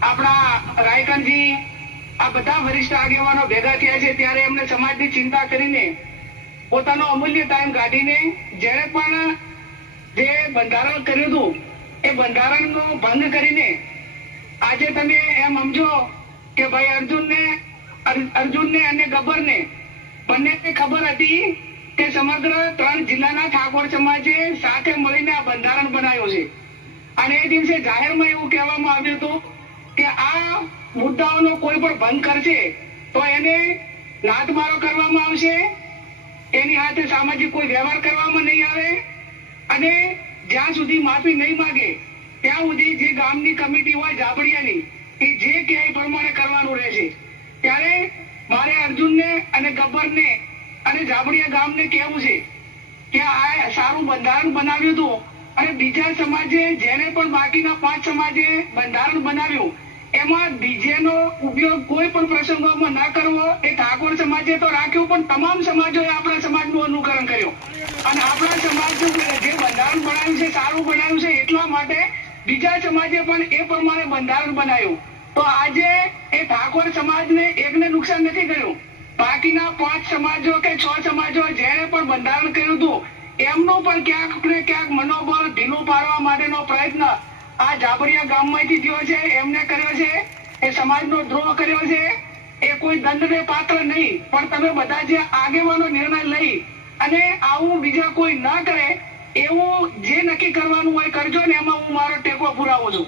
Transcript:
આપણા રાયકનજી આ બધા વરિષ્ઠ આગેવાનો ભેગા થયા છે ત્યારે એમને સમાજની ચિંતા કરીને પોતાનો અમૂલ્ય ટાઈમ કાઢીને જેણે પણ જે બંધારણ કર્યું હતું, એ બંધારણનો ભંગ કરીને આજે તમે એમ સમજો કે ભાઈ અર્જુનને અર્જુનને અને ગબ્બરને બંનેને ખબર હતી કે સમગ્ર ત્રણ જિલ્લાના ઠાકોર સમાજે સાથે મળીને આ બંધારણ બનાવ્યું છે. અને એ દિવસે જાહેરમાં એવું કહેવામાં આવ્યું હતું કે આ મુદ્દાઓનો કોઈ પણ ભંગ કરશે તો એને લાતમારો કરવામાં આવશે. એની સાથે સામાજિક કોઈ વ્યવહાર કરવામાં નહીં આવે. અને જ્યાં સુધી માફી નહીં માગે, ત્યાં સુધી જે ગામની કમિટી હોય જાબડિયાની, એ જે કે એ પ્રમાણે કરવાનું રહેશે. ત્યારે મારે અર્જુનને અને ગબ્બરને અને જાબડિયા ગામને કહેવું છે કે આ સારું બંધારણ બનાવ્યું હતું. અને બીજા સમાજે જેને પણ બાકીના પાંચ સમાજે બંધારણ બનાવ્યું એમાં ડીજે નો ઉપયોગ કોઈ પણ પ્રસંગોમાં ન કરવો. એ ઠાકોર સમાજે તો રાખ્યું, પણ તમામ સમાજોએ આપણા સમાજનું અનુકરણ કર્યું. અને આપણા સમાજનું જે બંધારણ બનાવ્યું છે, સારું બનાવ્યું છે, એટલા માટે બીજા સમાજે પણ એ પ્રમાણે બંધારણ બનાવ્યું. તો આજે એ ઠાકોર સમાજને એકને નુકસાન નથી કર્યું. બાકીના પાંચ સમાજો કે છ સમાજો જેણે પણ બંધારણ કર્યું હતું, એમનું પણ ક્યાંક ને ક્યાંક મનોબળ ઢીલું પાડવા માટેનો પ્રયત્ન આ જાબરિયા ગામમાંથી થયો છે, એમને કર્યો છે, એ સમાજનો દ્રોહ કર્યો છે. એ કોઈ દંડને પાત્ર નહીં, પણ તમે બધા જે આગેવાનો નિર્ણય લઈ અને આવું બીજા કોઈ ન કરે, એવું જે નક્કી કરવાનું હોય કરજો ને, એમાં હું મારો ટેકો પુરાવું છું.